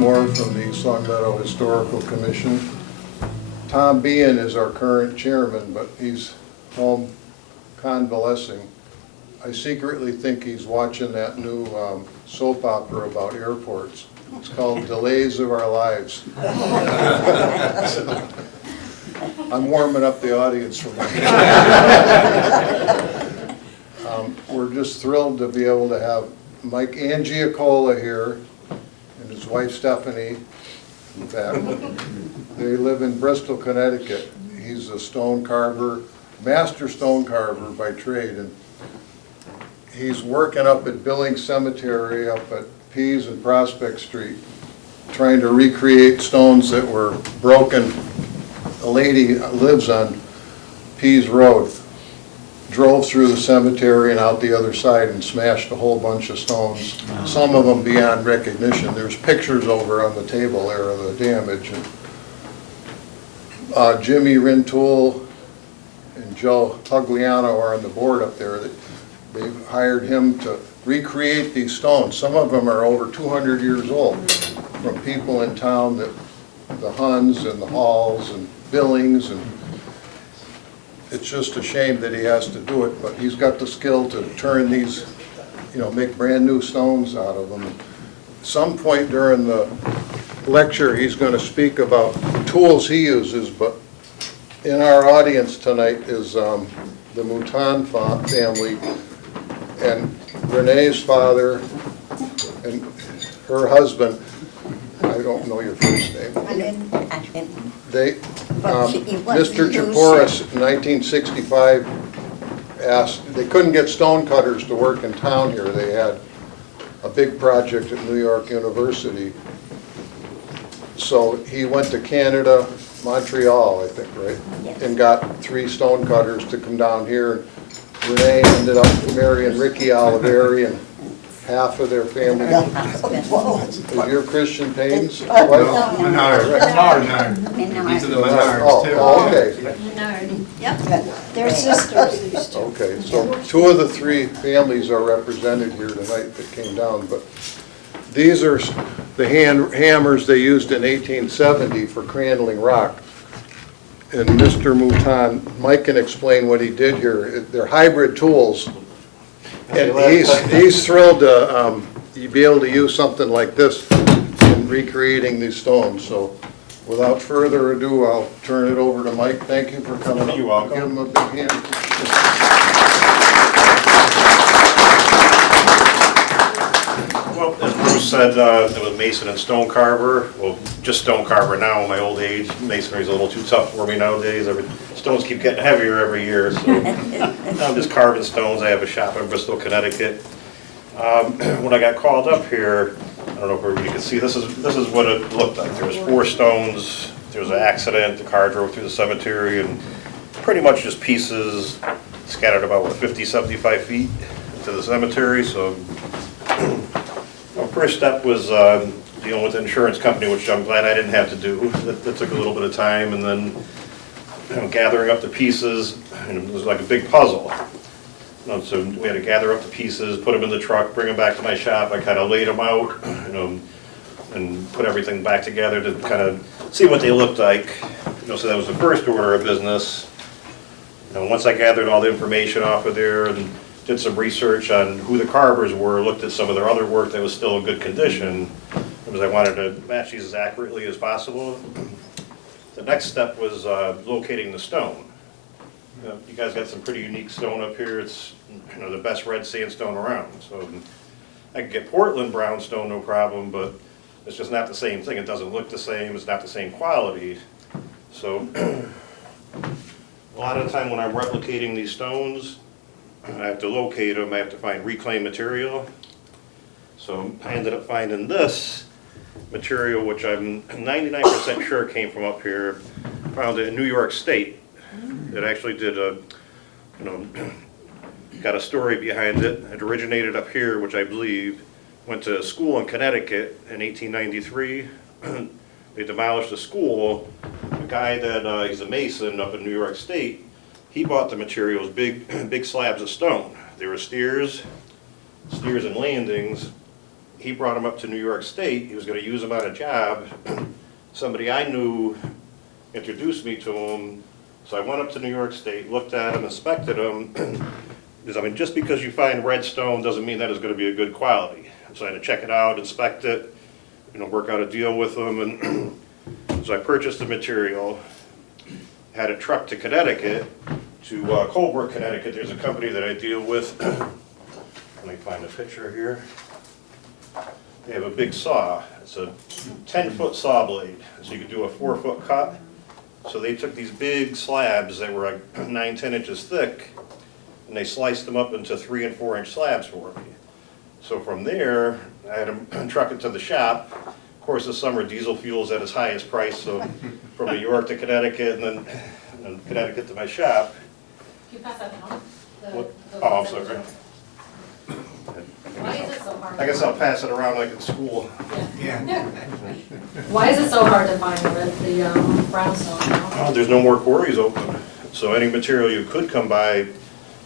Moore from the East Long Meadow Historical Commission. Tom Bean is our current chairman, but he's home convalescing. I secretly think he's watching that new soap opera about airports. It's called Delays of Our Lives. I'm warming up the audience for that. We're just thrilled to be able to have Mike Angelicola here and his wife Stephanie. In fact, they live in Bristol, Connecticut. He's a stone carver, master stone carver by trade, and he's working up at Billings Cemetery up at Pease and Prospect Street, trying to recreate stones that were broken. A lady lives on Pease Road, drove through the cemetery and out the other side and smashed a whole bunch of stones, some of them beyond recognition. There's pictures over on the table there of the damage. And, Jimmy Rintoul and Joe Pugliano are on the board up there. They've hired him to recreate these stones. Some of them are over 200 years old, from people in town, that the Huns and the Halls and Billings, and it's just a shame that he has to do it, but he's got the skill to turn these, make brand new stones out of them. At some point during the lecture, he's going to speak about tools he uses, but in our audience tonight is the Mouton family, and Renee's father and her husband. I don't know your first name. Mr. Chaporis in 1965 asked, they couldn't get stone cutters to work in town here. They had a big project at New York University. So he went to Canada, Montreal, I think, right? Yes. And got 3 stone cutters to come down here. Renee ended up marrying Ricky Oliveri, and half of their family. Is your Christian Payne's wife? No, Menard. These are the Menards too. Oh, okay. Menard. Yep, they're sisters, these two. Okay, so 2 of the 3 families are represented here tonight that came down, but these are the hammers they used in 1870 for cradling rock. And Mr. Mouton, Mike can explain what he did here. They're hybrid tools. And he's thrilled to be able to use something like this in recreating these stones. So without further ado, I'll turn it over to Mike. Thank you for coming up. You're welcome. Give him a big hand. Well, as Bruce said, I was a mason and stone carver. Well, just stone carver now in my old age. Masonry's a little too tough for me nowadays. Stones keep getting heavier every year, so I'm just carving stones. I have a shop in Bristol, Connecticut. When I got called up here, I don't know if everybody can see, this is what it looked like. There was 4 stones, there was an accident, the car drove through the cemetery, and pretty much just pieces scattered about, 50, 75 feet into the cemetery. So my first step was dealing with the insurance company, which I'm glad I didn't have to do. That took a little bit of time, and then gathering up the pieces, and it was like a big puzzle. So we had to gather up the pieces, put them in the truck, bring them back to my shop. I kind of laid them out, and put everything back together to kind of see what they looked like. So that was the first order of business. Once I gathered all the information off of there and did some research on who the carvers were, looked at some of their other work that was still in good condition, because I wanted to match these as accurately as possible. The next step was locating the stone. You guys got some pretty unique stone up here. It's the best red sandstone around. So I could get Portland brownstone, no problem, but it's just not the same thing. It doesn't look the same. It's not the same quality. So a lot of the time when I'm replicating these stones, I have to locate them. I have to find reclaimed material. So I ended up finding this material, which I'm 99% sure came from up here. Found it in New York State. It actually did got a story behind it. It originated up here, which I believe went to school in Connecticut in 1893. They demolished the school. The guy that he's a mason up in New York State, he bought the materials, big slabs of stone. They were steers and landings, he brought them up to New York State. He was gonna use them on a job. Somebody I knew introduced me to them. So I went up to New York State, looked at them, inspected them. Because, I mean, just because you find red stone doesn't mean that it's gonna be a good quality. So I had to check it out, inspect it, work out a deal with them. And so I purchased the material, had it trucked to Connecticut, to Colebrook, Connecticut. There's a company that I deal with. Let me find a picture here. They have a big saw. It's a 10-foot saw blade, so you could do a 4-foot cut. So they took these big slabs that were like 9, 10 inches thick, and they sliced them up into 3 and 4 inch slabs for me. So from there, I had them truck it to the shop. Of course, this summer diesel fuel is at its highest price, so from New York to Connecticut, and then Connecticut to my shop. Can you pass that down? What? Oh, I'm sorry. Why is it so hard? I guess I'll pass it around like in school. Why is it so hard to find the brownstone now? There's no more quarries open, so any material you could come by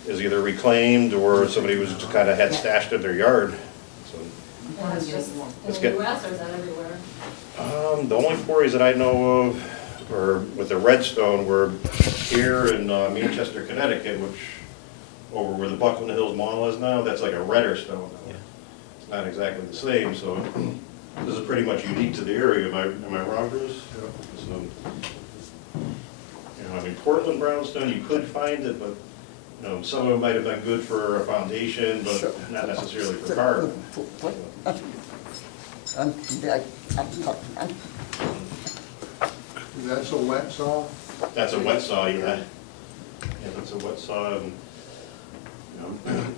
is either reclaimed or somebody was just kind of had stashed in their yard. So, And it's just Let's in get- the US, or is that everywhere? the only quarries that I know of, or with the redstone, were here in Manchester, Connecticut, which over where the Buckland Hills Mall is now. That's like a redder stone. It's not exactly the same, so this is pretty much unique to the area. Am I wrong, Bruce? So, I mean, Portland brownstone, you could find it, but some of it might have been good for a foundation, but not necessarily for carving. That's a wet saw? That's a wet saw, yeah. Yeah, that's a wet saw. And,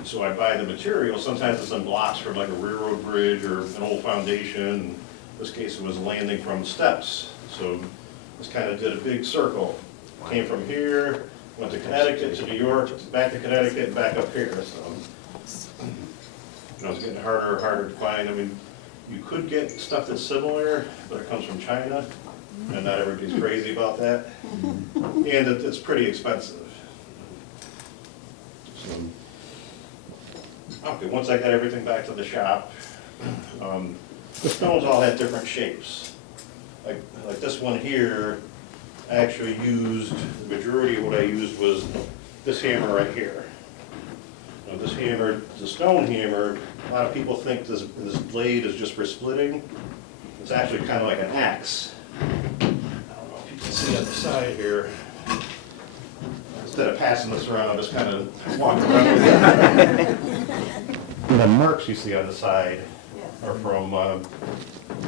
so I buy the material. Sometimes it's in blocks from like a railroad bridge or an old foundation. In this case, it was landing from steps. So this kind of did a big circle. Came from here, went to Connecticut, to New York, back to Connecticut, and back up here. So it's getting harder and harder to find. I mean, you could get stuff that's similar, but it comes from China, and not everybody's crazy about that. And it's pretty expensive. So, okay, once I got everything back to the shop, the stones all had different shapes. Like this one here, I actually used, the majority of what I used was this hammer right here. This hammer, the stone hammer, a lot of people think this blade is just for splitting. It's actually kind of like an axe. I don't know if you can see on the side here. Instead of passing this around, I just kind of walk around with it. And the marks you see on the side are from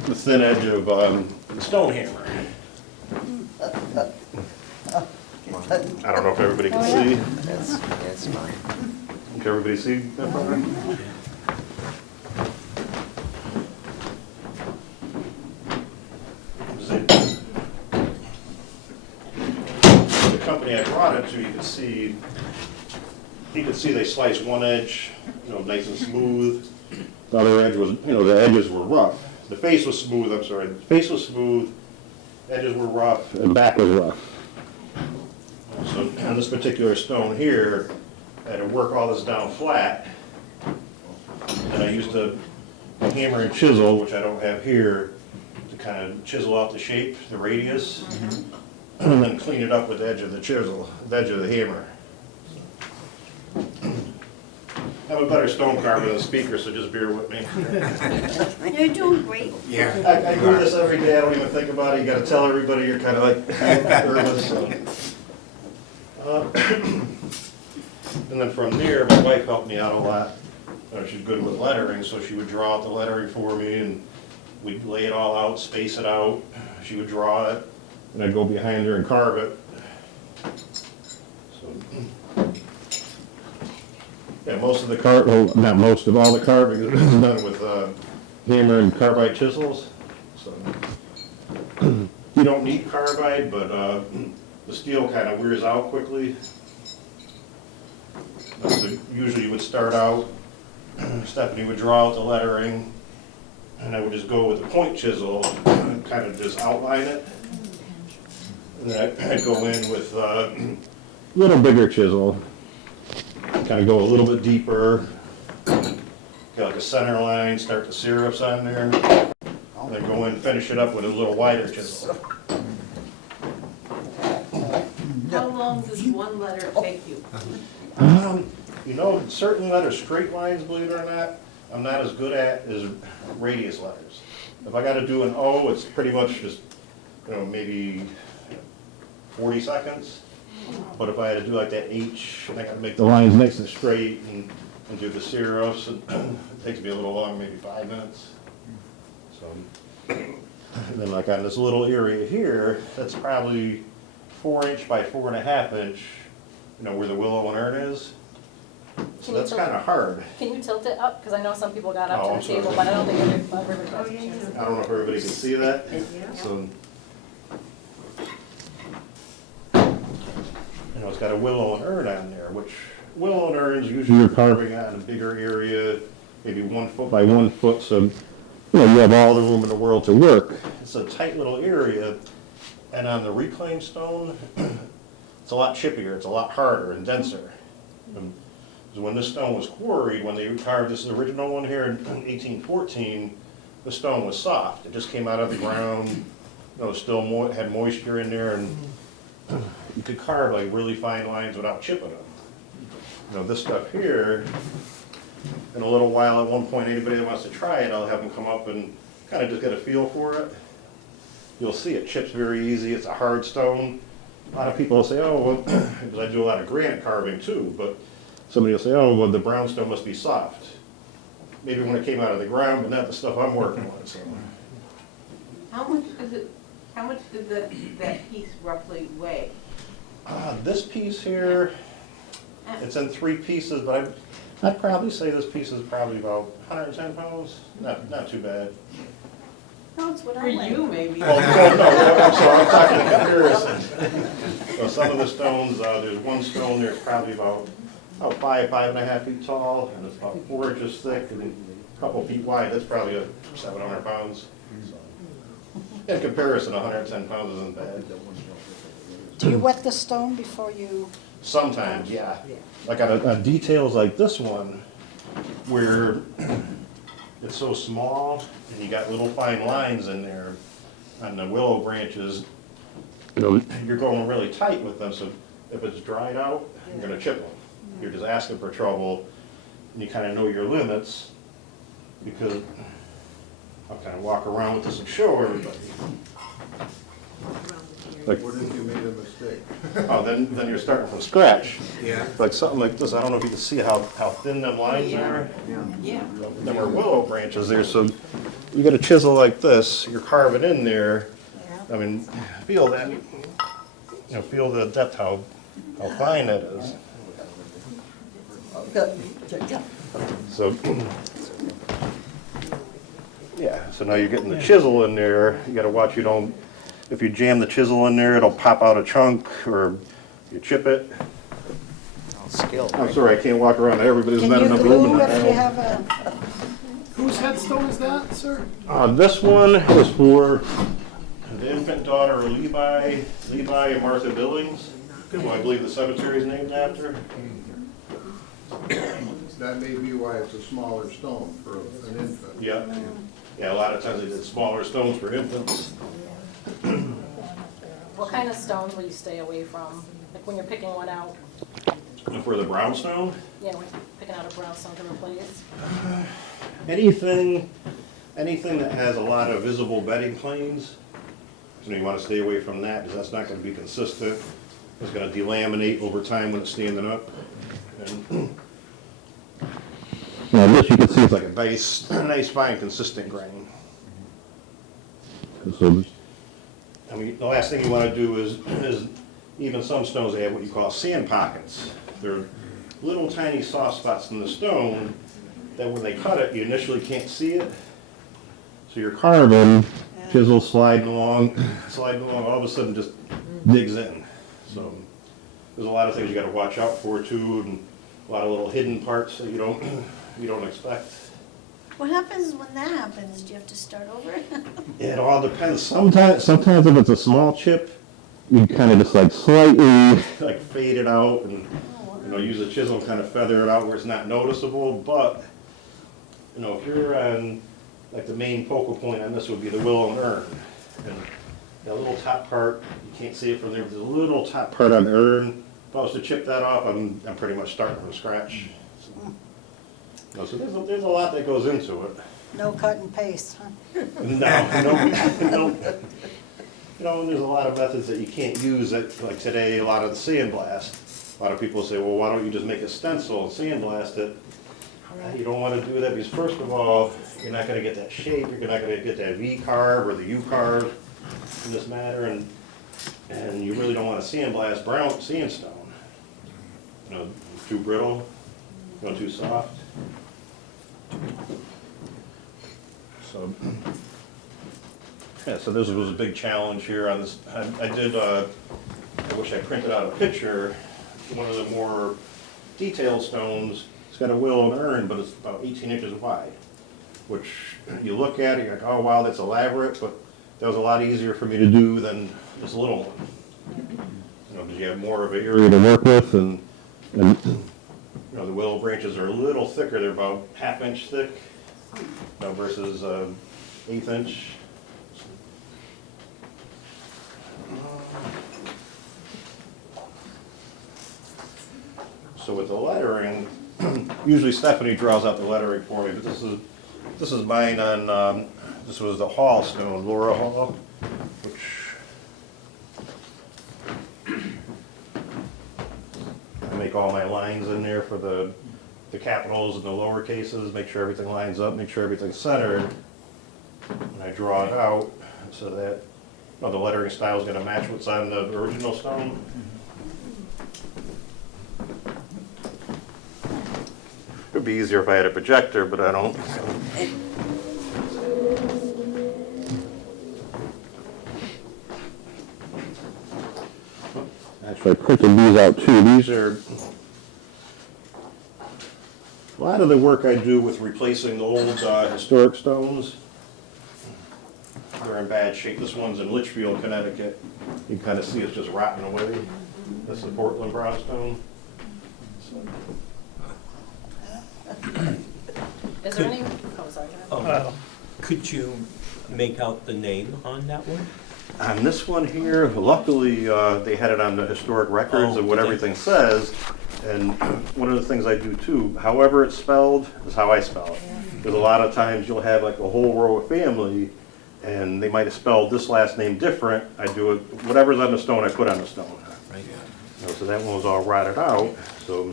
the thin edge of the stone hammer. I don't know if everybody can see. That's fine. Can everybody see that far? The company I brought it to, you could see they sliced one edge, nice and smooth. The other edge was, the edges were rough. The face was smooth, I'm sorry. The face was smooth, edges were rough, and back was rough. So on this particular stone here, I had to work all this down flat. And I used a hammer and chisel, which I don't have here, to kind of chisel out the shape, the radius, and then clean it up with the edge of the chisel, the edge of the hammer. I'm a better stone carver than a speaker, so just bear with me. You're doing great. Yeah. I do this every day, I don't even think about it, you gotta tell everybody, you're kind of like nervous. And then from there, my wife helped me out a lot. She's good with lettering, so she would draw out the lettering for me, and we'd lay it all out, space it out. She would draw it, and I'd go behind her and carve it. So, yeah, most of the not most of all the carving is done with hammer and carbide chisels. So you don't need carbide, but the steel kind of wears out quickly. So usually you would start out, Stephanie would draw out the lettering, and I would just go with the point chisel and kind of just outline it. And then I'd go in with a little bigger chisel, kind of go a little bit deeper, kind Got like a center line, start the syrups on there. Then go in, finish it up with a little wider chisel. How long does one letter take you? You know, certain letters, straight lines, believe it or not, I'm not as good at as radius letters. If I gotta do an O, it's pretty much just, you know, maybe 40 seconds. But if I had to do like that H, and I gotta make the lines nice and straight and do the syrups, it takes me a little long, maybe 5 minutes. So, and then like on this little area here, that's probably 4" by 4.5", you know, where the willow and urn is. So that's kind of hard. Can you tilt it up? Because I know some people got Oh, up I'm to the table, sorry. but I don't think everybody got a chance. I don't know if everybody can see that. So, you know, it's got a willow and urn on there, which willow and urns usually you're carving out in a bigger area, maybe 1 foot by 1 foot, so you know you have all the room in the world to work. It's a tight little area, and on the reclaimed stone, it's a lot chippier, it's a lot harder and denser. So when this stone was quarried, when they carved this original one here in 1814, the stone was soft. It just came out of the ground, you know, still had moisture in there, and you could carve like really fine lines without chipping them. You know, this stuff here, in a little while, at one point, anybody that wants to try it, I'll have them come up and kind of just get a feel for it. You'll see it chips very easy. It's a hard stone. A lot of people will say, oh, well, because I do a lot of granite carving too, but somebody will say, oh, well, the brownstone must be soft. Maybe when it came out of the ground, but not the stuff I'm working on, so. How much did that piece roughly weigh? This piece here, it's in 3 pieces, but I'd probably say this piece is probably about 110 pounds. Not too bad. No, it's what For I like. you, maybe. Well, no, I'm sorry, I'm talking in comparison. So some of the stones, there's one stone there's probably about 5.5 feet tall, and it's about 4 inches thick, and a couple feet wide. That's probably 700 pounds. So, in comparison, 110 pounds isn't bad. Do you wet the stone before you? Sometimes, yeah. Like on details like this one, where it's so small, and you got little fine lines in there on the willow branches, you know, you're going really tight with them, so if it's dried out, you're gonna chip them. You're just asking for trouble, and you kind of know your limits, because I'll kind of walk around with this and show everybody. Like, What if you made a mistake? oh, then you're starting from scratch. Yeah. Like something like this, I don't know if you can see how thin them lines are. Yeah. Them are willow branches there, so you got a chisel like this, you're carving in there. I mean, feel that, you know, feel the depth, how fine that is. So, yeah, so now you're getting the chisel in there, you gotta watch you don't, if you jam the chisel in there, it'll pop out a chunk, or you chip it. Skill. I'm sorry, I can't walk around, everybody's Can not you enough room in glue the if you house. have a? Whose headstone is that, sir? This one is for the infant daughter of Levi and Martha Billings, who I believe the cemetery is named after. That may be why it's a smaller stone for an infant. Yeah, yeah, a lot of times they did smaller stones for infants. What kind of stones will you stay away from? Like when you're picking one out? And for the brownstone, Yeah, when you're picking out a brownstone to replace? anything that has a lot of visible bedding planes, you know, you want to stay away from that, because that's not going to be consistent. It's going to delaminate over time when it's standing up. And now this, you can see it's like a nice fine, consistent grain. So, I mean, the last thing you want to do is even some stones, they have what you call sand pockets. They're little tiny soft spots in the stone that when they cut it, you initially can't see it. So you're carving, chisel sliding along, all of a sudden just digs in. So there's a lot of things you got to watch out for too, and a lot of little hidden parts that you don't expect. What happens when that happens? Do you have to start over? It all depends. Sometimes if it's a small chip, you kind of just like slightly like fade it out and use a chisel and kind of feather it out where it's not noticeable. But you know, if you're on, like the main focal point on this would be the willow and urn. And that little top part, you can't see it from there, but there's a little top part on the urn. If I was to chip that off, I'm pretty much starting from scratch. So there's a lot that goes into it. No cut and paste, huh? No. You know, and there's a lot of methods that you can't use that, like today, a lot of the sandblast. A lot of people say, well, why don't you just make a stencil and sandblast it? You don't want to do that because first of all, you're not going to get that shape, you're not going to get that V carve or the U carve in this matter, and you really don't want to sandblast brown sandstone. You know, too brittle, too soft. So, yeah, so this was a big challenge here on this. I wish I printed out a picture. One of the more detailed stones, it's got a willow and urn, but it's about 18 inches wide, which you look at it, you're like, oh wow, that's elaborate, but that was a lot easier for me to do than this little one. You know, because you have more of an area to work with, and you know, the willow branches are a little thicker, they're about ½ inch thick, you know, versus 1/8 inch. So with the lettering, usually Stephanie draws out the lettering for me, but this is mine on, this was the Hall stone, Laura Hall, which I make all my lines in there for the capitals and the lower cases, make sure everything lines up, make sure everything's centered. And I draw it out so that, you know, the lettering style is going to match what's on the original stone. It would be easier if I had a projector, but I don't. Actually, I printed these out too. These are a lot of the work I do with replacing the old historic stones. They're in bad shape. This one's in Litchfield, Connecticut. You can kind of see it's just rotting away. That's the Portland brownstone. Is there any, oh, sorry. go ahead. Could you make out the name on that one? On this one here, luckily, they had it on the historic records of what did they? everything says. And one of the things I do too, however it's spelled is how I spell it. Because a lot of times you'll have like a whole row of family and they might have spelled this last name different. I do it, whatever's on the stone, I put on the stone. Right. You know, so that one was all rotted out. So,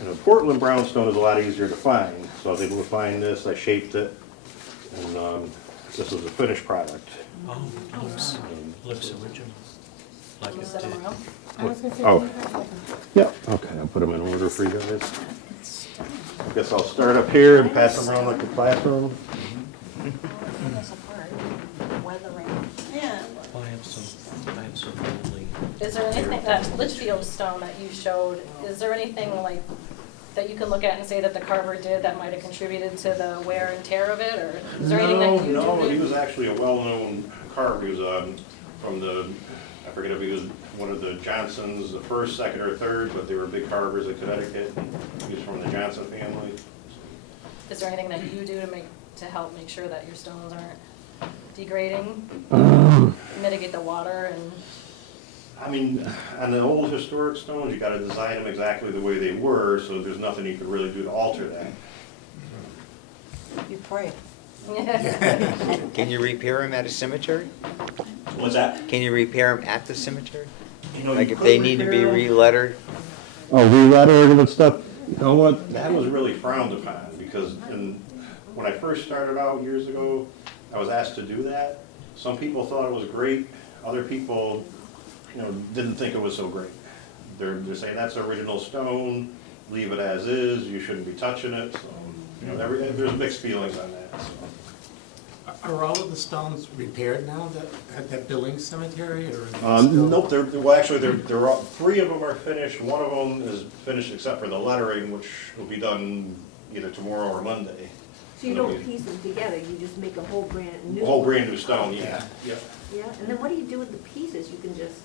you know, Portland brownstone is a lot easier to find. So I was able to find this, I shaped it, and this is a finished product. Oh, looks original. Like Can you it set them did. around? Oh, yeah, okay, I'll put them in order for you guys. I guess I'll start up here and pass them around like a classroom. Yeah. I have some only. Is there anything, that Litchfield stone that you showed, is there anything like, that you can look at and say that the carver did that might have contributed to the wear and tear of it, or is there anything that you do? No, he was actually a well-known carver. He was from the, I forget if he was one of the Johnsons, the first, second, or third, but they were big carvers in Connecticut. He was from the Johnson family. Is there anything that you do to help make sure that your stones aren't degrading? Mitigate the water and? I mean, on the old historic stones, you gotta design them exactly the way they were, so there's nothing you could really do to alter that. You pray. Can you repair them at a cemetery? What's that? Can you repair them at the cemetery? You know, Like you if could they need to be repair 'em. re-lettered? Oh, re-lettering and stuff, you know what, that was really frowned upon, because when I first started out years ago, I was asked to do that. Some people thought it was great, other people, you know, didn't think it was so great. They're saying, that's original stone, leave it as is, you shouldn't be touching it, so, you know, there's mixed feelings on that, so. Are all of the stones repaired now at that Billings Cemetery, or? are they still- Nope, well, actually, they're all, 3 of them are finished, one of them is finished except for the lettering, which will be done either tomorrow or Monday. So you don't piece them together, you just make a whole brand new? A whole brand new stone, yeah. Yeah, and then what do you do with the pieces? You can just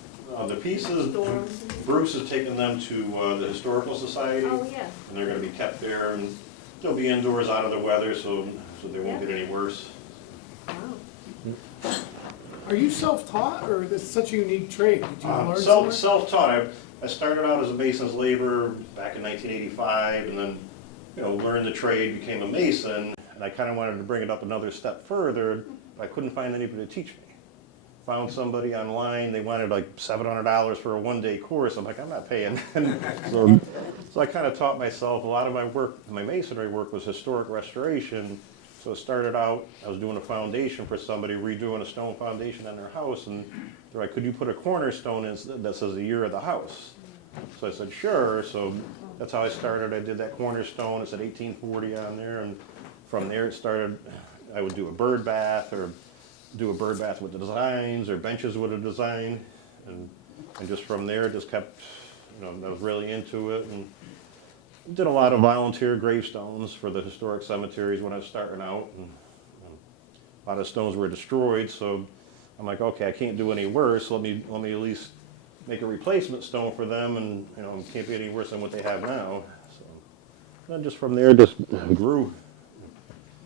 The pieces, store them? Bruce has taken them to the Historical Society, Oh, yeah. and they're gonna be kept there, and They'll be indoors out of the weather, so they won't get any worse. Are you self-taught, or this is such a unique trade? Did you learn somewhere? Self-taught. I started out as a mason's laborer back in 1985, and then, learned the trade, became a mason, and I kind of wanted to bring it up another step further, but I couldn't find anybody to teach me. Found somebody online, they wanted like $700 for a one-day course. I'm like, I'm not paying. So I kind of taught myself. A lot of my work, my masonry work, was historic restoration. So it started out, I was doing a foundation for somebody, redoing a stone foundation on their house, and they're like, could you put a cornerstone in that says the year of the house? So I said, sure. So that's how I started. I did that cornerstone. It said 1840 on there, and from there it started. I would do a bird bath, or do a bird bath with the designs, or benches with a design, and just from there, just kept, I was really into it, and did a lot of volunteer gravestones for the historic cemeteries when I was starting out, and a lot of stones were destroyed, so I'm like, okay, I can't do any worse, let me at least make a replacement stone for them, and, it can't be any worse than what they have now, so then just from there, just grew.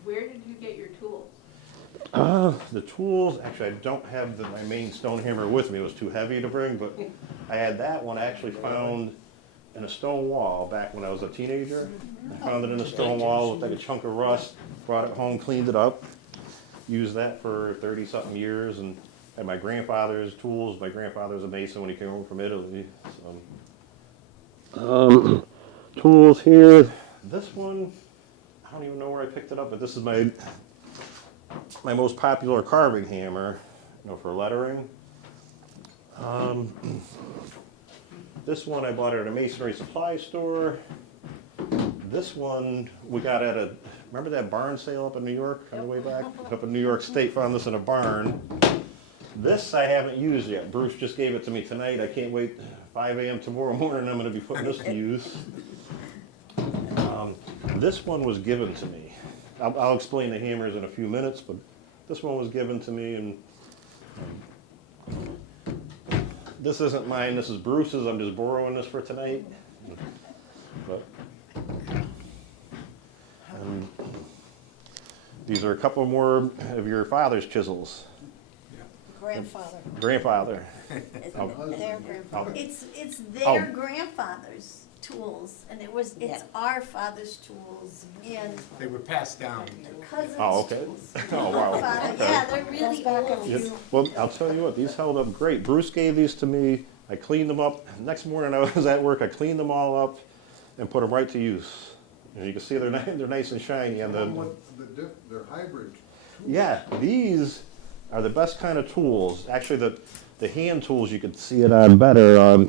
Where did you get your tools? The tools, actually, I don't have my main stone hammer with me. It was too heavy to bring, but I had that one actually found in a stone wall back when I was a teenager. I found it in a stone wall, looked like a chunk of rust, brought it home, cleaned it up, used that for 30-something years, and had my grandfather's tools. My grandfather's a mason when he came home from Italy. So. Tools here. This one, I don't even know where I picked it up, but this is my most popular carving hammer, for lettering. This one I bought at a masonry supply store. This one we got at remember that barn sale up in New York on the way back? Up in New York State, found this in a barn. This I haven't used yet. Bruce just gave it to me tonight. I can't wait. 5 a.m. tomorrow morning, I'm going to be putting this to use. This one was given to me. I'll explain the hammers in a few minutes, but this one was given to me, and this isn't mine, this is Bruce's. I'm just borrowing this for tonight. But, these are a couple more of your father's chisels. Grandfather. It's their grandfather. It's their grandfather's tools, and it's our father's tools, and They were passed down. cousins' Oh, okay. tools. Oh, wow. Father, yeah, they're really old. Yeah, well, I'll tell you what, these held up great. Bruce gave these to me. I cleaned them up. Next morning I was at work. I cleaned them all up and put them right to use. And you can see they're nice and shiny. And They're hybrid. yeah, these are the best kind of tools. Actually, the hand tools you could see it on better.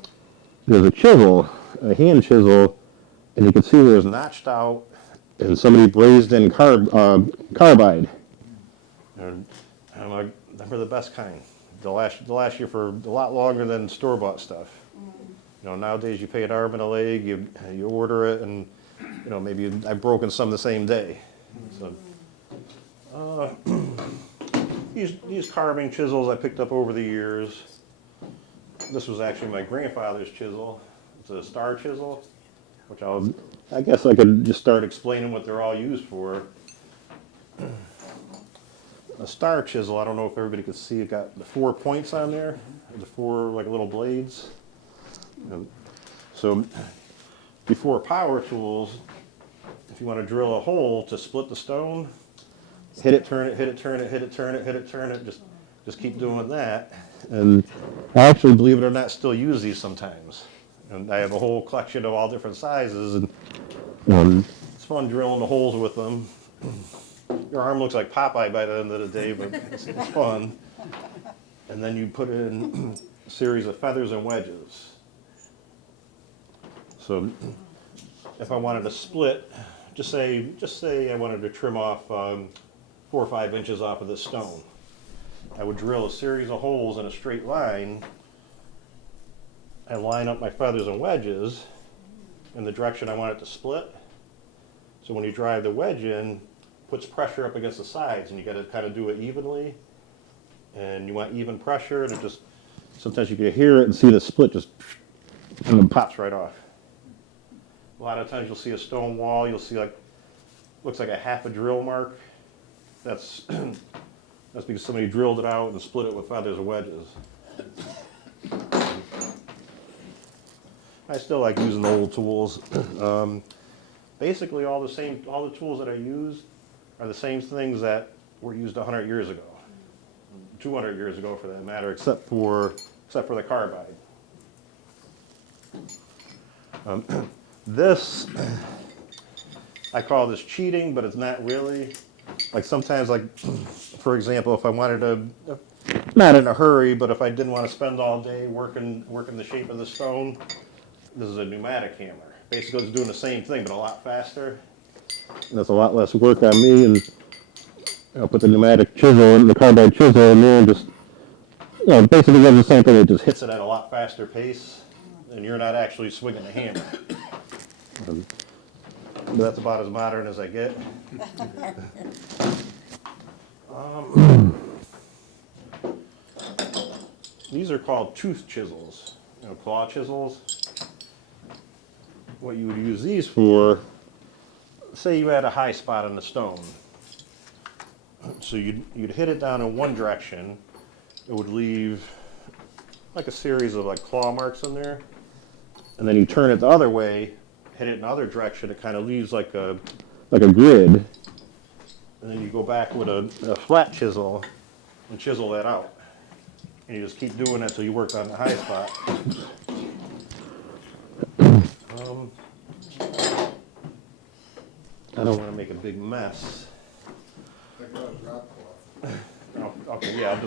There's a chisel, a hand chisel, and you can see where it's notched out, and somebody brazed in carbide. And I'm like, they're the best kind. They'll last you for a lot longer than store-bought stuff. Nowadays you pay an arm and a leg, you order it, and maybe I've broken some the same day. So, these carving chisels I picked up over the years. This was actually my grandfather's chisel. It's a star chisel, which I guess I could just start explaining what they're all used for. A star chisel, I don't know if everybody could see, it got the 4 points on there, the 4 like little blades. So before power tools, if you want to drill a hole to split the stone, hit it, turn it, hit it, turn it, hit it, turn it, hit it, turn it, just keep doing that. And I actually, believe it or not, still use these sometimes. And I have a whole collection of all different sizes, and it's fun drilling the holes with them. Your arm looks like Popeye by the end of the day, but it's fun. And then you put in a series of feathers and wedges. So if I wanted to split, just say I wanted to trim off 4 or 5 inches off of this stone. I would drill a series of holes in a straight line and line up my feathers and wedges in the direction I want it to split. So when you drive the wedge in, puts pressure up against the sides, and you got to kind of do it evenly. And you want even pressure, and it just, sometimes you can hear it and see the split just, and then pops right off. A lot of times you'll see a stone wall, you'll see like looks like a half a drill mark. That's, that's because somebody drilled it out and split it with feathers or wedges. I still like using the old tools. Basically, all the tools that I use are the same things that were used 100 years ago, 200 years ago for that matter, except for the carbide. This, I call this cheating, but it's not really. Like sometimes, like for example, if I wanted to, not in a hurry, but if I didn't want to spend all day working the shape of the stone, this is a pneumatic hammer. Basically, it's doing the same thing, but a lot faster. And that's a lot less work on me. And I'll put the pneumatic chisel, the carbide chisel in there, and just, basically does the same thing. It just hits it at a lot faster pace, and you're not actually swinging the hammer. But that's about as modern as I get. These are called tooth chisels, claw chisels. What you would use these for, say you had a high spot on the stone. So you'd hit it down in one direction. It would leave like a series of like claw marks in there. And then you turn it the other way, hit it in the other direction, it kind of leaves like a grid. And then you go back with a flat chisel and chisel that out. And you just keep doing that until you work on the high spot. I don't want to make a big mess. I got a drop cloth. Okay, yeah,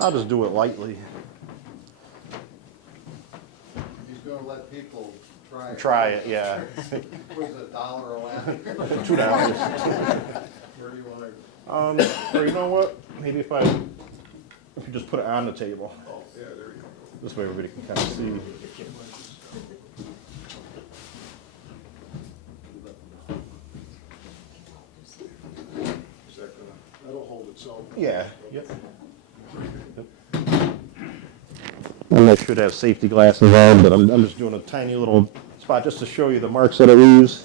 I'll just do it lightly. He's gonna let people try it. Try it, yeah. What is it, $1 a lap? $2. Where do you wanna? Or you know what? Maybe if you just put it on the table. Oh, yeah, there you go. This way everybody can kind of see. Is that gonna, that'll hold itself. Yeah, yep. And I should have safety glasses on, but I'm just doing a tiny little spot just to show you the marks that I use.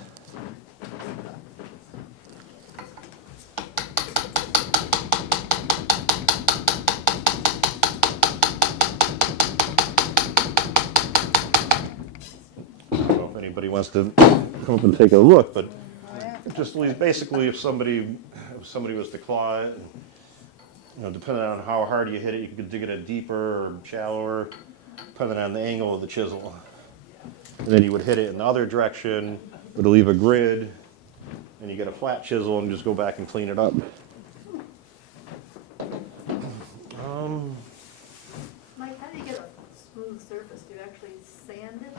I don't know if anybody wants to come up and take a look, but it just leaves, basically if somebody was to claw it, depending on how hard you hit it, you could dig it a deeper or shallower, depending on the angle of the chisel. And then you would hit it in the other direction, it would leave a grid, and you get a flat chisel and just go back and clean it up. Mike, how do you get a smooth surface? Do you actually sand it?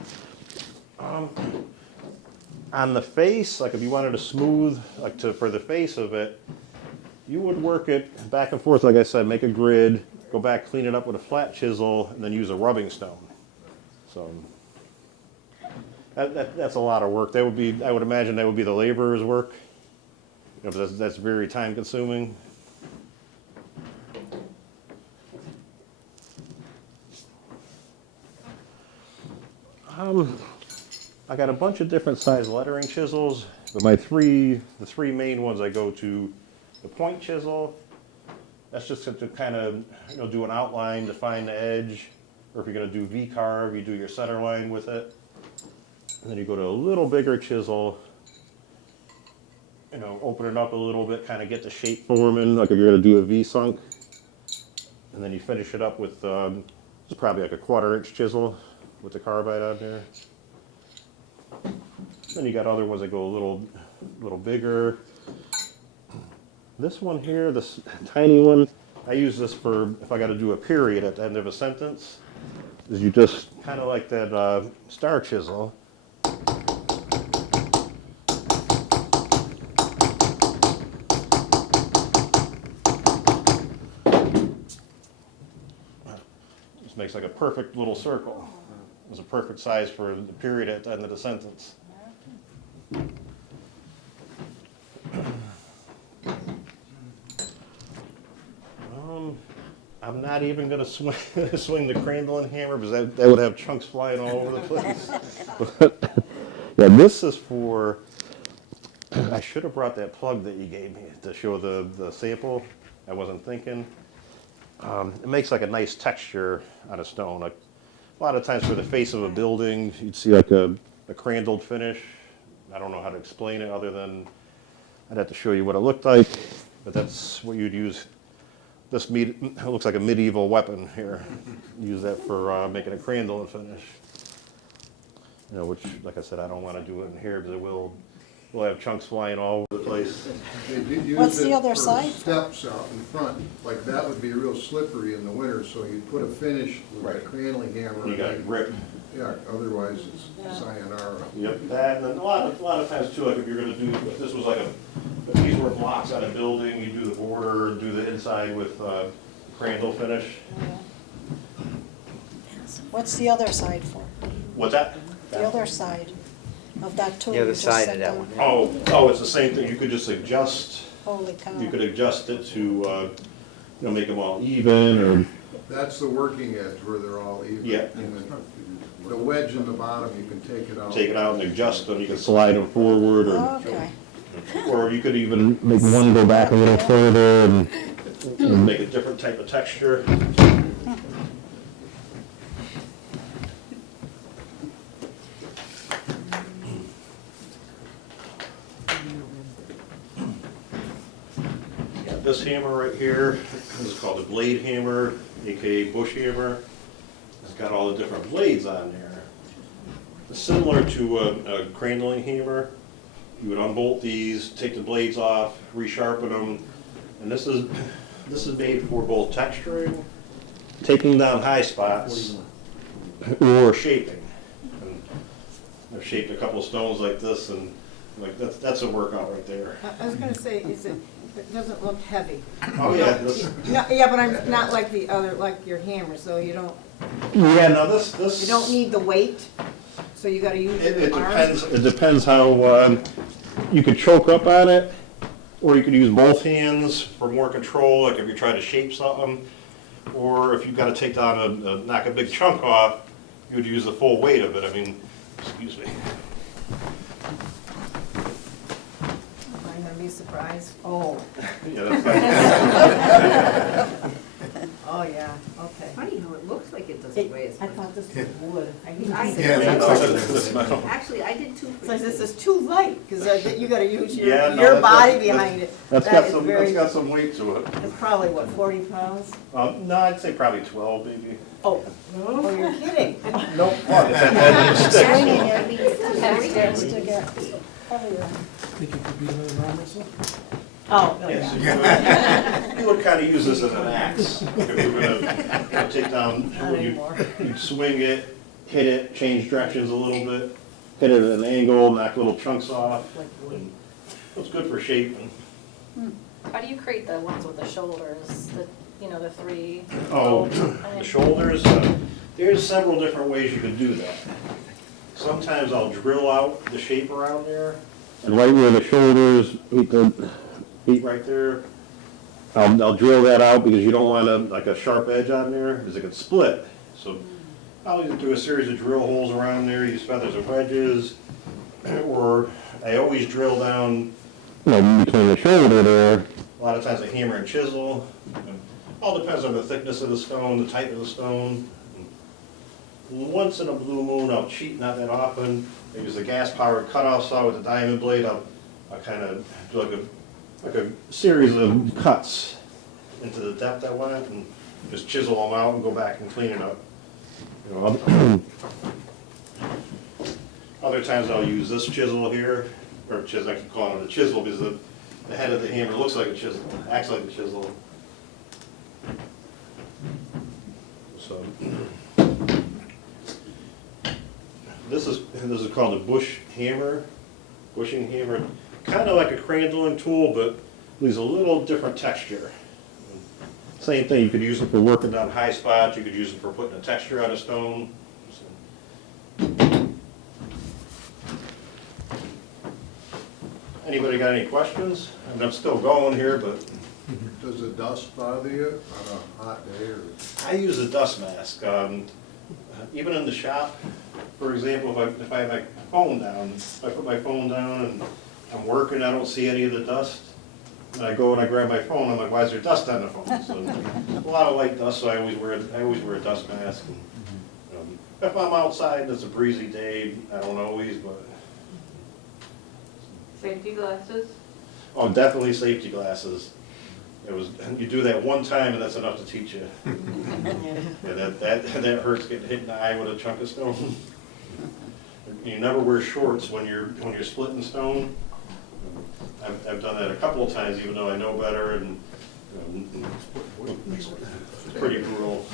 On the face, like if you wanted a smooth, for the face of it, you would work it back and forth, like I said, make a grid, go back, clean it up with a flat chisel, and then use a rubbing stone. So that's a lot of work. That would be, I would imagine that would be the laborer's work. But that's very time consuming. I got a bunch of different size lettering chisels, but the three main ones I go to. The point chisel, that's just to kind of do an outline, define the edge, or if you're going to do V-carve, you do your center line with it. And then you go to a little bigger chisel, open it up a little bit, kind of get the shape forming, like if you're going to do a V-sunk. And then you finish it up with, it's probably like a 1/4-inch chisel with the carbide on there. Then you got other ones that go a little bigger. This one here, this tiny one, I use this for if I got to do a period at the end of a sentence. Is you just kind of like that star chisel. Just makes like a perfect little circle. It's a perfect size for the period at the end of the sentence. I'm not even going to swing the crandling hammer because that would have chunks flying all over the place. But, Yeah, this is for, I should have brought that plug that you gave me to show the sample. I wasn't thinking. It makes like a nice texture on a stone. Like, a lot of times for the face of a building, you'd see like a crandled finish. I don't know how to explain it other than I'd have to show you what it looked like, but that's what you'd use. This it looks like a medieval weapon here. Use that for making a crandle finish. You know, which, like I said, I don't want to do it in here because we'll have chunks flying all over the place. They did use What's the it other for side? steps out in front, like that would be real slippery in the winter, so you'd put a finish with a Right. crandling hammer. You got a grip. Yeah, otherwise it's sayonara. Yep, that, and then a lot of times too, like if you're gonna do, if this was like if these were blocks on a building, you do the border, do the inside with crandle finish. What's the other side for? What's that? The other side of that tool? The other you just side set of that down? one. Oh, it's the same thing, you could just adjust, Holy cow. you could adjust it to, make them all even, or, That's the working edge where they're all even. Yeah. even. The wedge in the bottom, you can take it out. take it out and adjust them, you can slide them forward, Okay. or you could even make one go back a little further and make a different type of texture. Yeah, this hammer right here is called a blade hammer, aka bush hammer. It's got all the different blades on there. It's similar to a crandling hammer. You would unbolt these, take the blades off, resharpen them, and this is made for both texturing, taking down high spots, or shaping. And I've shaped a couple stones like this, and like that's a workout right there. I was gonna say, it doesn't look heavy. Oh yeah, this. No, yeah, but I'm not like the other, like your hammer, so you don't This. you don't need the weight, so you gotta use It your arm. depends. It depends how you could choke up on it, or you could use both hands for more control. Like if you're trying to shape something, or if you've got to take down knock a big chunk off, you would use the full weight of it. I mean, excuse me. I'm gonna be surprised. Oh, Yeah, that's oh, yeah, okay. Funny how it looks like it doesn't weigh as I much. thought this was wood. I hate I- to say Yeah, that. that's metal. Actually, I did too. It's like, this is too light, because you gotta use Yeah, no, your that- body that- behind it. That's That got is some. very- That's got some weight to it. It's probably, what, 40 pounds? No, I'd say probably 12, maybe. Oh, oh, you're kidding. Nope. What? It's at the end of the stick. Swinging it, stick it heavier. Think it could be a little arm wrestle? Oh, no, Yes, yeah. you would kind of use this as an axe. If you were gonna take down, Not anymore. you'd swing it, hit it, change directions a little bit, hit it at an angle, knock little chunks off. And it's good for shaping. How do you create the ones with the shoulders, the three? Oh, folds? the shoulders, there's several different ways you could do that. Sometimes I'll drill out the shape around there. And right where the shoulders meet right there, I'll drill that out because you don't want like a sharp edge on there because it could split. So I'll either do a series of drill holes around there, use feathers or wedges, or I always drill down, between the shoulder there. A lot of times a hammer and chisel. All depends on the thickness of the stone, the type of the stone. Once in a blue moon, I'll cheat, not that often. I use a gas-powered cutoff saw with a diamond blade. I'll kind of do like a series of cuts into the depth I want, and just chisel them out and go back and clean it up. Other times I'll use this chisel here, or chisel. I keep calling it a chisel because the head of the hammer looks like a chisel, acts like a chisel. So this is called a bush hammer, bushing hammer, kind of like a crandling tool, but leaves a little different texture. Same thing, you could use it for working down high spots, you could use it for putting a texture on a stone. Anybody got any questions? I mean, I'm still going here, but Does the dust bother you on a hot day or? I use a dust mask. even in the shop, for example, if I have my phone down, if I put my phone down and I'm working, I don't see any of the dust. And I go and I grab my phone, I'm like, why is there dust on the phone? So, a lot of light dust, so I always wear a dust mask. And, if I'm outside and it's a breezy day, I don't always, but. Safety glasses? Oh, definitely safety glasses. You do that one time and that's enough to teach you. Yeah, that hurts getting hit in the eye with a chunk of stone. You never wear shorts when you're splitting stone. I've done that a couple of times, even though I know better, and it's pretty brutal.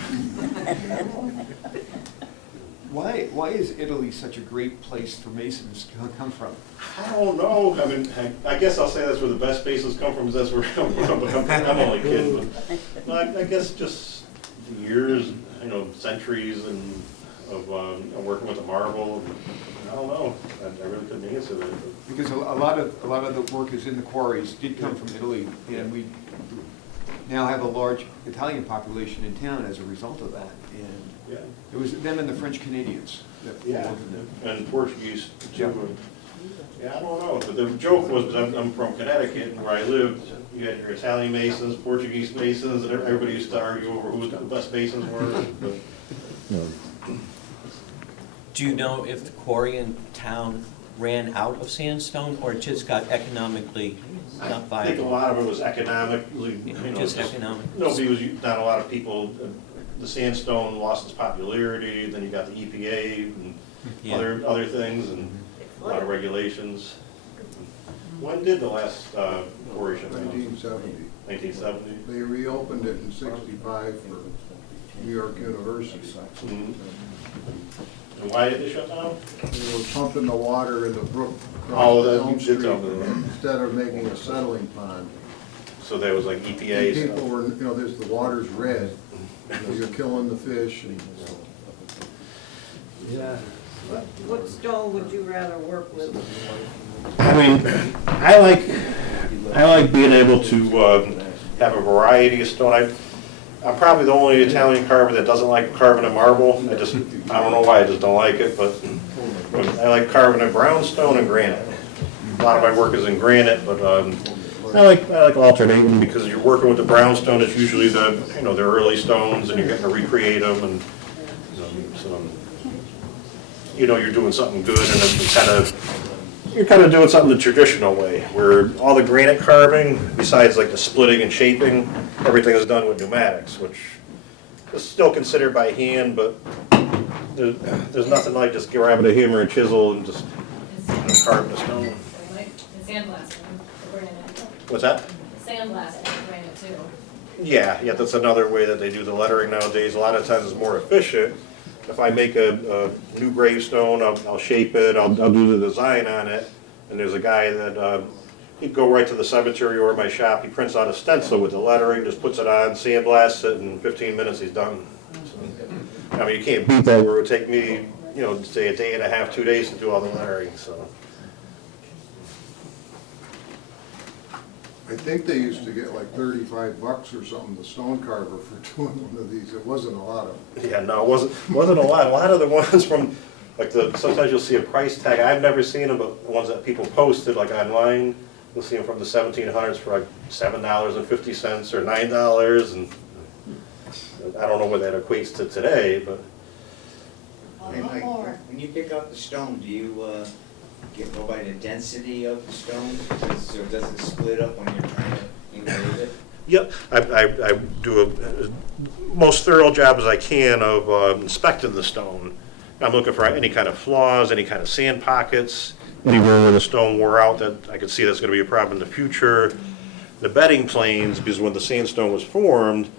Why is Italy such a great place for masons to come from? I don't know. I mean, I guess I'll say that's where the best masons come from, is that's where I'm from, but I'm only kidding. But I guess just years, centuries of working with the marble. I don't know. I really couldn't answer that. Because a lot of the workers in the quarries did come from Italy, and we now have a large Italian population in town as a result of that. And Yeah. it was them and the French Canadians that Yeah, worked in there. and Portuguese Yeah. too. Yeah, I don't know, but the joke was, I'm from Connecticut, and where I lived, you had your Italian masons, Portuguese masons, and everybody used to argue over who the best masons were. But, Do you know if the quarry in town ran out of sandstone, or it just got economically not I think a viable? lot of it was economically, Just economic. nobody was, not a lot of people, the sandstone lost its popularity, then you got the EPA and Yeah. other things, and a lot of regulations. When did the last quarry shut down? 1970. 1970? They reopened it in '65 for New York University. Mhm. And why did they shut down? They were pumping the water in the brook Oh, across that- Elm you did Street tell me that. instead of making a settling pond. So there was like EPA And stuff. people were, there's, the water's red, you're killing the fish and so. Yeah. What stone would you rather work with? I mean, I like being able to have a variety of stone. I'm probably the only Italian carver that doesn't like carving in marble. I don't know why, I just don't like it, but I like carving in brownstone and granite. A lot of my work is in granite, but I like alternating, because you're working with the brownstone, it's usually the early stones, and you're getting to recreate them, and so you're doing something good, and it's you're kind of doing something the traditional way, where all the granite carving, besides like the splitting and shaping, everything is done with pneumatics, which is still considered by hand, but there's nothing like just grabbing a hammer and chisel and just carving a stone. And sandblasting, the granite. What's that? Sandblasting, the granite too. Yeah, that's another way that they do the lettering nowadays. A lot of times it's more efficient. If I make a new gravestone, I'll shape it, I'll do the design on it, and there's a guy that, he'd go right to the cemetery or my shop, he prints out a stencil with the lettering, just puts it on, sandblasts it, and in 15 minutes he's done. So, I mean, you can't beat that, where it would take me, say a day and a half, 2 days to do all the lettering, so. I think they used to get like $35 or something, the stone carver, for doing one of these. It wasn't a lot of. Yeah, no, it wasn't a lot. A lot of the ones from, like sometimes you'll see a price tag. I've never seen them, but the ones that people posted like online, you'll see them from the 1700s for like $7.50 or $9, and I don't know what that equates to today, but. A lot more. When you pick up the stone, do you go by the density of the stone? So does it split up when you're trying to engrave it? Yep, I do a most thorough job as I can of inspecting the stone. I'm looking for any kind of flaws, any kind of sand pockets, anywhere where the stone wore out that I could see that's going to be a problem in the future. The bedding planes, because when the sandstone was formed,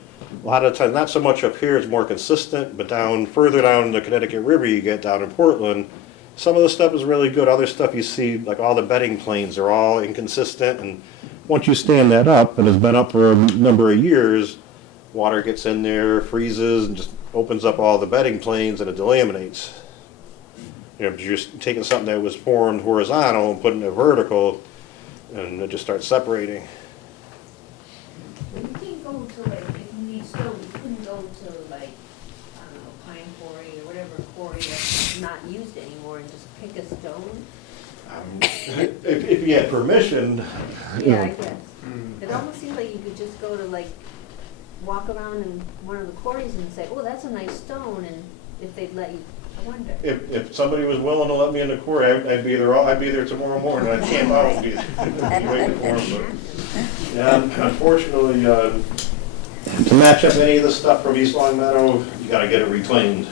a lot of times, not so much up here, it's more consistent, but further down the Connecticut River you get down in Portland, some of the stuff is really good. Other stuff you see, like all the bedding planes are all inconsistent, and once you stand that up, and it's been up for a number of years, water gets in there, freezes, and just opens up all the bedding planes, and it delaminates. You're just taking something that was formed horizontal and putting it vertical, and it just starts separating. You can't go to like, if you need stone, you couldn't go to like, I don't know, Pine Quarry or whatever, quarry that's not used anymore and just pick a stone? If you had permission, you Yeah, I know. guess. It almost seems like you could just go to like, walk around in one of the quarries and say, oh, that's a nice stone, and if they'd let you, I wonder. If somebody was willing to let me in the quarry, I'd be there, I'd be there tomorrow morning, I'd camp out and be waiting for them, but, yeah, unfortunately, to match up any of the stuff from East Long Meadow, you gotta get it reclaimed.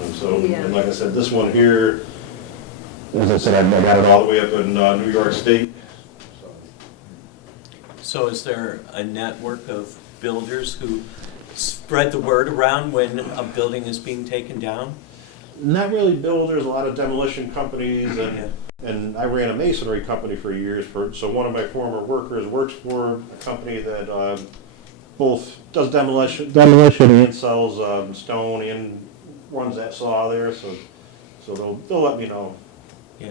And so, and like I said, this one here, as I said, I got it all the way up in New York State. So is there a network of builders who spread the word around when a building is being taken down? Not really builders, a lot of demolition companies, and I ran a masonry company for years. So one of my former workers works for a company that both does demolition and sells stone and runs that saw there. So they'll let me know. Yeah.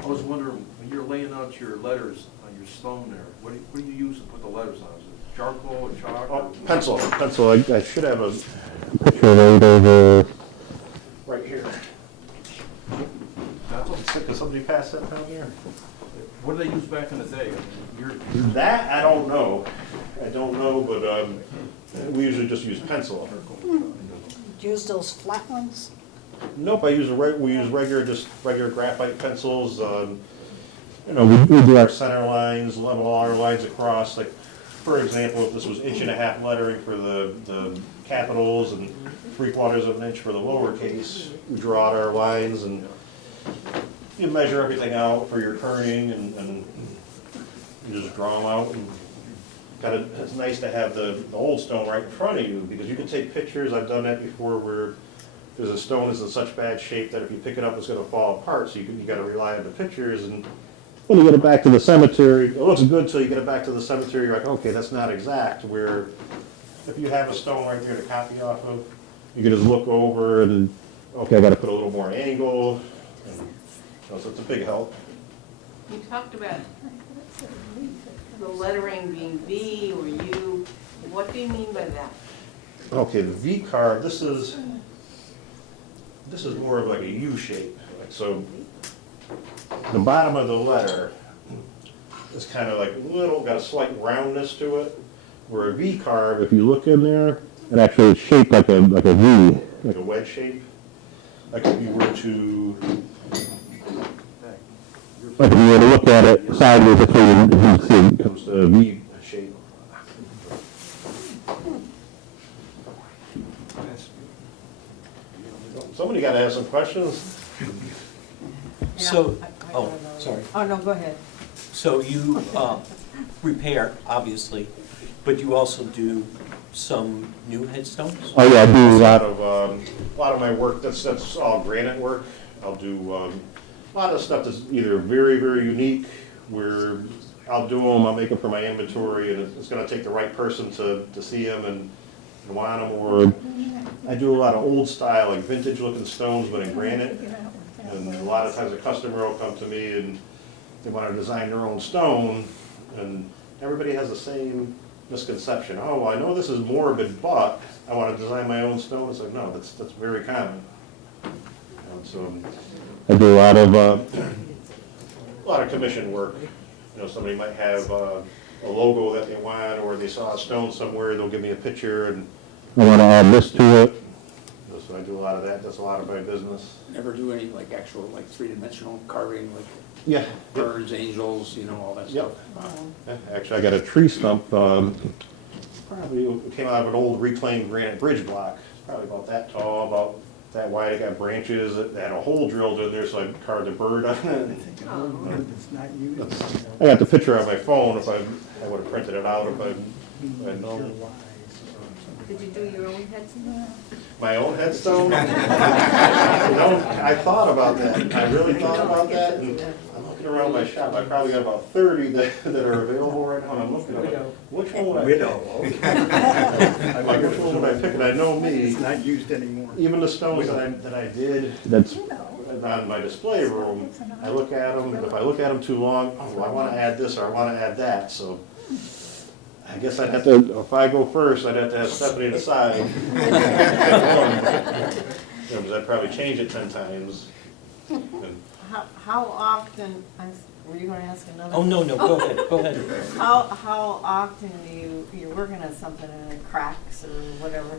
I was wondering, when you're laying out your letters on your stone there, what do you use to put the letters on? Is it charcoal or chalk? Oh, pencil. I should have a picture right over right here. Could somebody pass that down here? What did they use back in the day? That I don't know. But we usually just use pencil. Use those flat ones? Nope, we use regular graphite pencils. We do our center lines, level all our lines across. Like, for example, if this was 1.5" lettering for the capitals and 3/4 of an inch for the lowercase, we draw out our lines and you measure everything out for your kerning and you just draw them out. And it's nice to have the old stone right in front of you because you can take pictures. I've done that before where there's a stone that's in such bad shape that if you pick it up, it's going to fall apart. So you got to rely on the pictures. And when you get it back to the cemetery, it looks good till you get it back to the cemetery. You're like, okay, that's not exact. Where if you have a stone right there to copy off of, you can just look over and, okay, I got to put a little more angle. And, so it's a big help. You talked about the lettering being V or U. What do you mean by that? Okay, the V carve, this is more of like a U shape. So the bottom of the letter is kind of like got a slight roundness to it. Where a V carve, if you look in there, it actually is shaped like a V, like a wedge shape. Like if you were to look at it sideways, that's where you see it comes to a V shape. Somebody got to have some questions. So, sorry. Oh, no, go ahead. So you repair, obviously, but you also do some new headstones? Oh yeah, I do a lot of my work. That's all granite work. I'll do a lot of stuff that's either very, very unique, where I'll do them, I'll make them for my inventory, and it's going to take the right person to see them and want them. Or I do a lot of old style, like vintage looking stones, but in granite. And a lot of times a customer will come to me and they want to design their own stone, and everybody has the same misconception. Oh, well, I know this is morbid, but I want to design my own stone. It's like, no, that's very common. So I do a lot of commission work. Somebody might have a logo that they want, or they saw a stone somewhere. They'll give me a picture, and I want to add this to it. So I do a lot of that. That's a lot of my business. Never do any like actual like three-dimensional carving, like Yeah. birds, angels, all that stuff. Actually, I got a tree stump. Probably it came out of an old reclaimed granite bridge block. Probably about that tall, about that wide. It got branches that had a hole drilled in there, so I carved a bird on it. I got the picture on my phone. If I would have printed it out if I'd known. Did you do your own headstone? My own headstone? I thought about that. I really thought about that. And I'm looking around my shop. I probably got about 30 that are available right now. And I'm looking at which one would I pick? I'm like, which one would I pick? And I know me. It's not used anymore. Even the stones that I did, that's on my display room, I look at them, and if I look at them too long, oh, well, I want to add this or I want to add that. So I guess I'd have to, if I go first, I'd have to have Stephanie decide. Because I'd probably change it 10 times. And How often, were you gonna ask another? Oh, no, go ahead. How often you're working on something and it cracks or whatever?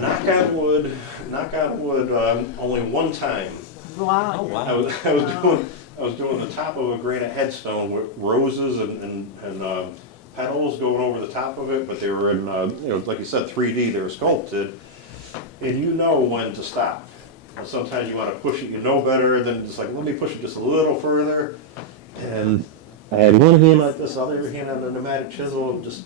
knock on wood, only one time. Wow. Oh, wow. I was doing the top of a granite headstone with roses and petals going over the top of it, but they were in, like you said, 3D, they were sculpted. And you know when to stop. And sometimes you want to push it, you know better than just like, let me push it just a little further. And I had one hand like this, other hand on the pneumatic chisel, just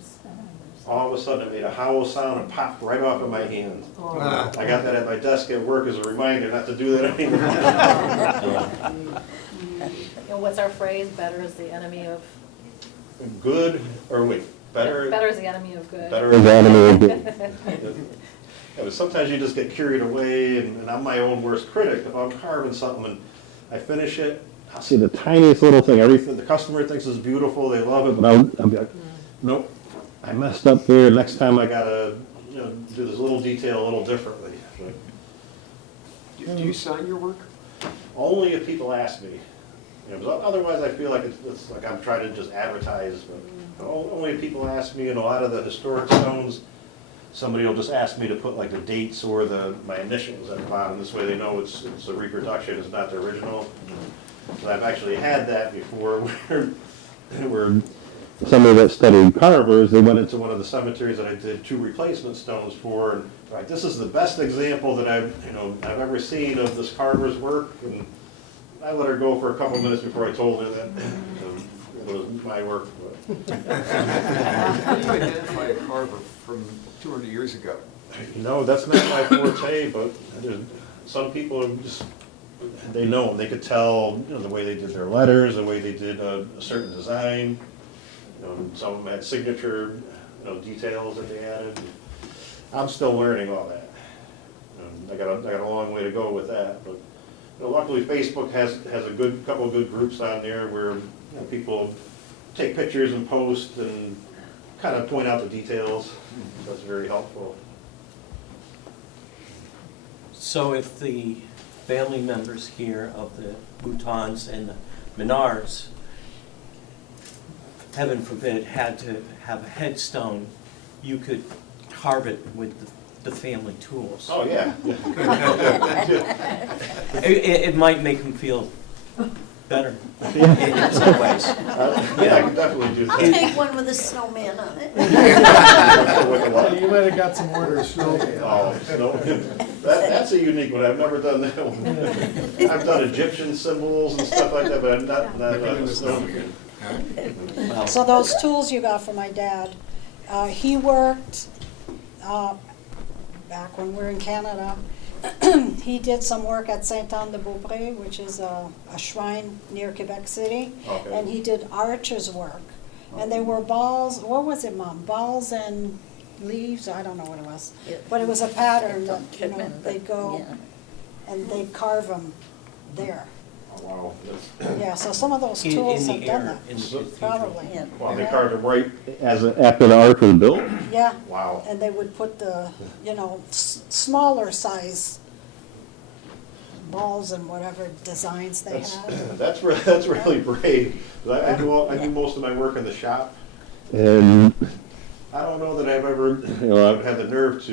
all of a sudden it made a hollow sound and popped right off of my hand. I got that at my desk at work as a reminder not to do that anymore. You know, what's our phrase, better is the enemy of, Good, or wait, better? better is the enemy of good. Better is the enemy of good. Yeah, but sometimes you just get carried away, and I'm my own worst critic. If I'm carving something and I finish it, I'll see the tiniest little thing. Everything the customer thinks is beautiful, they love it, but I'll be like, nope, I messed up here. Next time I gotta do this little detail a little differently. Do you sign your work? Only if people ask me. Because otherwise I feel like it's like I'm trying to just advertise, but only if people ask me. And a lot of the historic stones, somebody will just ask me to put like the dates or my initials at the bottom. This way they know it's a reproduction, it's not the original. So I've actually had that before where somebody that studied carvers, they went into one of the cemeteries that I did 2 replacement stones for, and right, this is the best example that I've ever seen of this carver's work. And I let her go for a couple minutes before I told her that it was my work. How do you identify a carver from 200 years ago? That's not my forte, but some people just, they know, they could tell the way they did their letters, the way they did a certain design. Some of them had signature details that they added. I'm still learning all that. I got a long way to go with that, but luckily Facebook has a couple of good groups on there where people take pictures and post and kind of point out the details. So that's very helpful. So if the family members here of the Boutons and the Menards, heaven forbid, had to have a headstone, you could carve it with the family tools. Oh, yeah. It might make them feel better in some ways. Yeah, I can definitely do I'll that. take one with a snowman on it. You might have got some orders. Oh, that's a unique one. I've never done that one. I've done Egyptian symbols and stuff like that, but I'm not a snowman. So those tools you got from my dad, he worked, back when we were in Canada, he did some work at Saint-Anne-de-Beaupré, which is a shrine near Quebec City. Okay. And he did archers work. And they were balls, what was it, Mom? Balls and leaves? I don't know what it was. But it was a pattern that, they'd go and they'd carve them there. Oh, wow. Yeah, so some of those In tools the have done air, that. in the cathedral. Probably. Wow, they carved it right after the arch was built? Yeah. Wow. And they would put the, smaller size balls and whatever designs they had. That's really brave. 'Cause I do most of my work in the shop, and I don't know that I've ever I've had the nerve to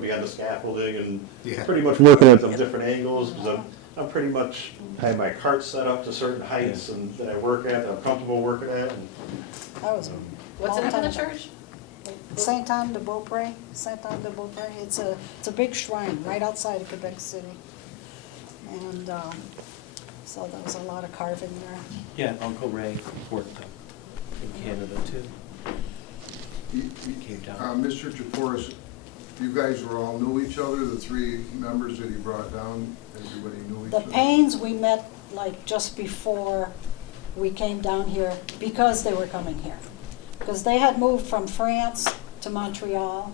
be on the scaffolding and pretty much working at some different angles, because I'm pretty much have my cart set up to certain heights and that I work at, that I'm comfortable working at. And That was What's the name of the church? Saint-Anne-de-Beaupré. Saint-Anne-de-Beaupré. It's a big shrine right outside of Quebec City. And so there was a lot of carving there. Yeah, Uncle Ray worked up in Canada too. Came down. Mr. Japoris, you guys were all knew each other, the 3 members that he brought down, everybody knew each The other? Paynes, we met like just before we came down here because they were coming here. Because they had moved from France to Montreal,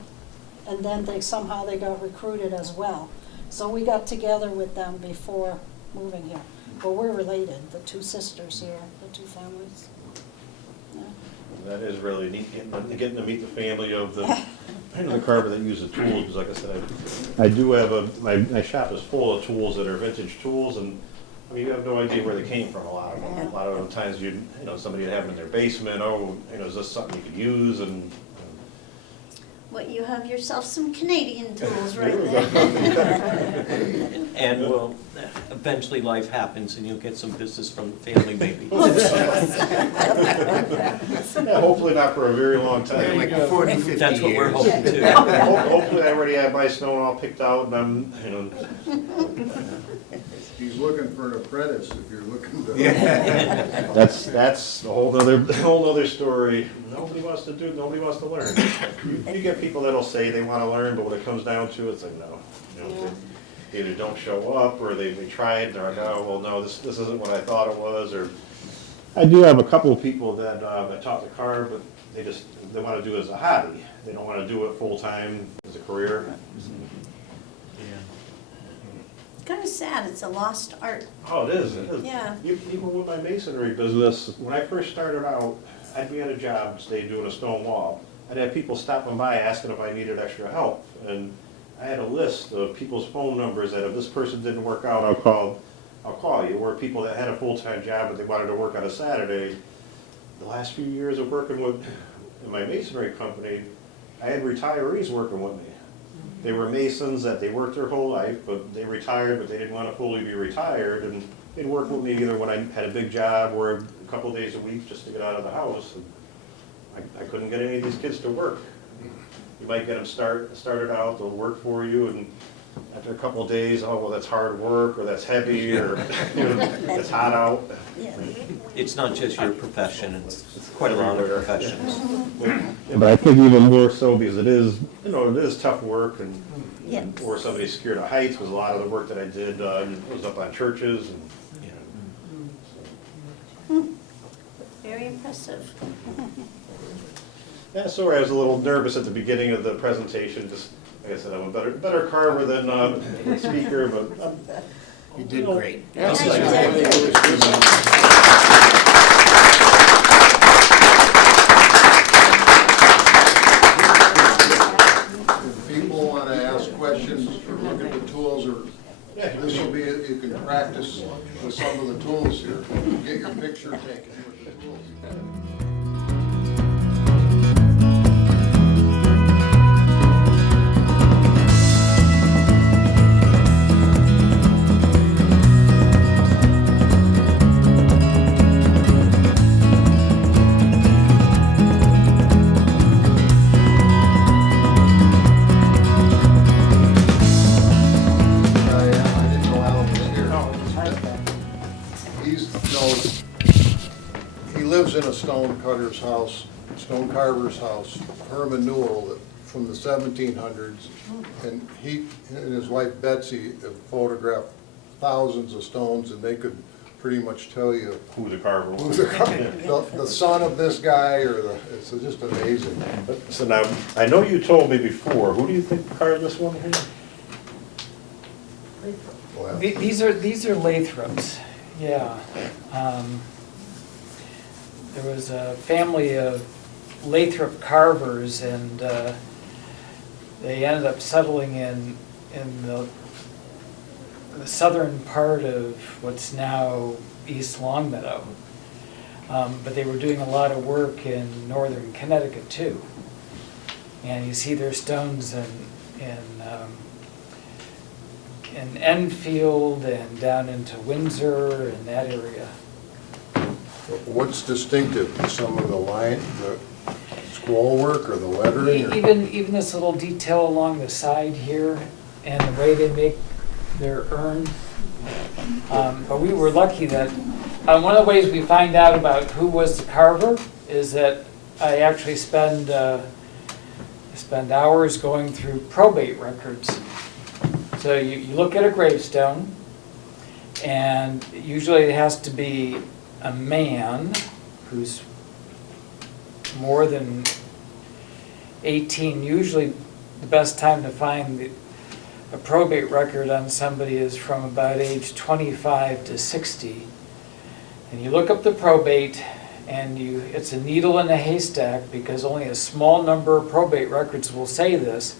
and then somehow they got recruited as well. So we got together with them before moving here. But we're related, the 2 sisters here, the 2 families. Yeah. That is really neat, getting to meet the family of the carver that used the tools, because like I said, I do have my shop is full of tools that are vintage tools, and I mean, you have no idea where they came from, a lot of them. A lot of times somebody would have them in their basement, is this something you could use, and Well, you have yourself some Canadian tools right there. And well, eventually life happens and you'll get some business from the family maybe. Yeah, hopefully not for a very long time. Like 40, 50 years. That's what we're hoping too. Hopefully I already have my stone all picked out, and I'm, He's looking for an apprentice if you're looking to. That's a whole other story. Nobody wants to learn. You get people that'll say they want to learn, but when it comes down to it, it's like, no. They either don't show up, or they try it, and they're like, oh, well, no, this isn't what I thought it was, or. I do have a couple of people that I taught to carve, but they want to do it as a hobby. They don't want to do it full-time as a career. Kind of sad, it's a lost art. Oh, it is. Yeah. Even with my masonry business, when I first started out, I'd be at a job, say, doing a stone wall. I'd have people stopping by asking if I needed extra help. And I had a list of people's phone numbers that if this person didn't work out, I'll call you. Or people that had a full-time job but they wanted to work on a Saturday. The last few years of working in my masonry company, I had retirees working with me. They were masons that they worked their whole life, but they retired, but they didn't want to fully be retired, and they'd work with me either when I had a big job or a couple days a week just to get out of the house. And I couldn't get any of these kids to work. You might get them started out, they'll work for you, and after a couple of days, oh, well, that's hard work, or that's heavy, or it's hot out. It's not just your profession, it's quite a lot of professions. But I think even more so because it is tough work, and or somebody's scared of heights, because a lot of the work that I did was up on churches. And, Very impressive. yeah, sorry, I was a little nervous at the beginning of the presentation. Just like I said, I'm a better carver than speaker, but You did great. Yes, you If people want to ask questions or look at the tools, or this will be, you can practice with some of the tools here. Get your picture taken with the tools. He lives in a stone cutter's house, stone carver's house, Herman Newell, from the 1700s. And he and his wife Betsy have photographed thousands of stones, and they could pretty much tell you who the carver was. The son of this guy, it's just amazing. So now, I know you told me before, who do you think carved this one here? Well, These are Lathrops, yeah. There was a family of Lathrop carvers, and they ended up settling in the southern part of what's now East Longmeadow. But they were doing a lot of work in northern Connecticut too. And you see their stones in Enfield and down into Windsor and that area. what's distinctive? Some of the line, the scroll work or the lettering? Even this little detail along the side here and the way they make their urn. But we were lucky that one of the ways we find out about who was the carver is that I actually spend hours going through probate records. So you look at a gravestone, and usually it has to be a man who's more than 18. Usually the best time to find a probate record on somebody is from about age 25 to 60. And you look up the probate, And it's a needle in a haystack because only a small number of probate records will say this.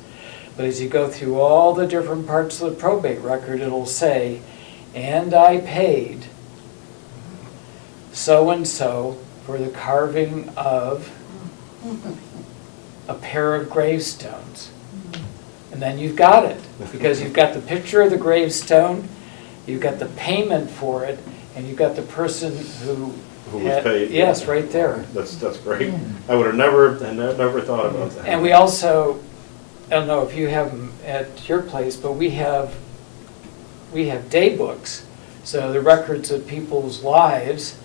But as you go through all the different parts of the probate record, it'll say, and I paid so-and-so for the carving of a pair of gravestones. And then you've got it, because you've got the picture of the gravestone, you've got the payment for it, and you've got the person who Who was paid. Yes, right there. That's great. I would have never thought about that. And we also, I don't know if you have them at your place, but we have day books, so the records of people's lives,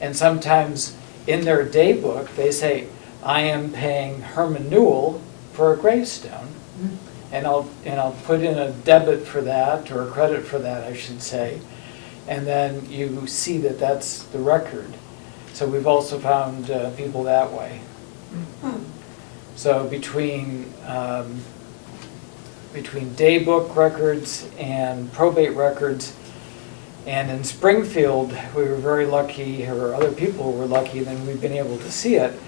and sometimes in their day book, they say, I am paying Herman Newell for a gravestone, and I'll put in a debit for that, or a credit for that, I should say, and then you see that that's the record. So we've also found people that way. So between day book records and probate records, and in Springfield, we were very lucky, or other people were lucky, then we've been able to see it.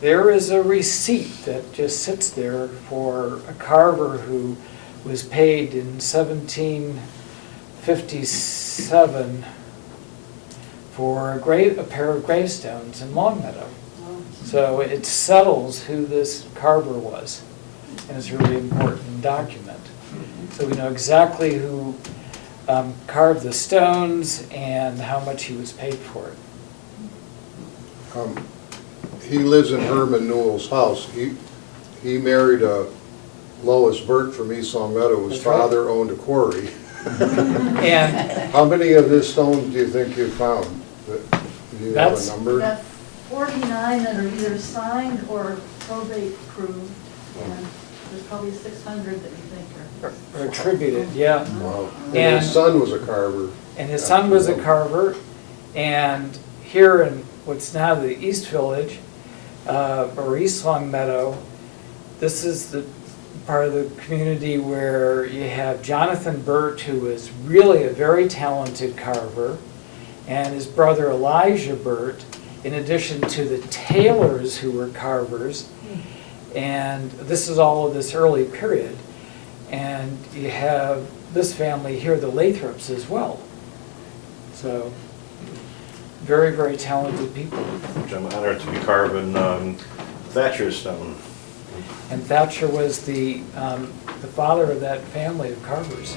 There is a receipt that just sits there for a carver who was paid in 1757 for a pair of gravestones in Longmeadow. So it settles who this carver was, and it's a really important document. So we know exactly who carved the stones and how much he was paid for it. He lives in Herman Newell's house. He married Lois Burt from East Long Meadow. His That's right. father owned a quarry. And how many of his stones do you think you found? Do you have a That's- number? We got 49 that are either signed or probate approved, and there's probably 600 that you think are. or attributed, yeah. Wow. And- And his son was a carver. And his son was a carver, and here in what's now the East Village, or East Long Meadow, this is the part of the community where you have Jonathan Burt, who was really a very talented carver, and his brother Elijah Burt, in addition to the tailors who were carvers. And this is all of this early period. And you have this family here, the Lathrops, as well. So, very, very talented people. Which I'm honored to be carving Thatcher's stone. And Thatcher was the father of that family of carvers.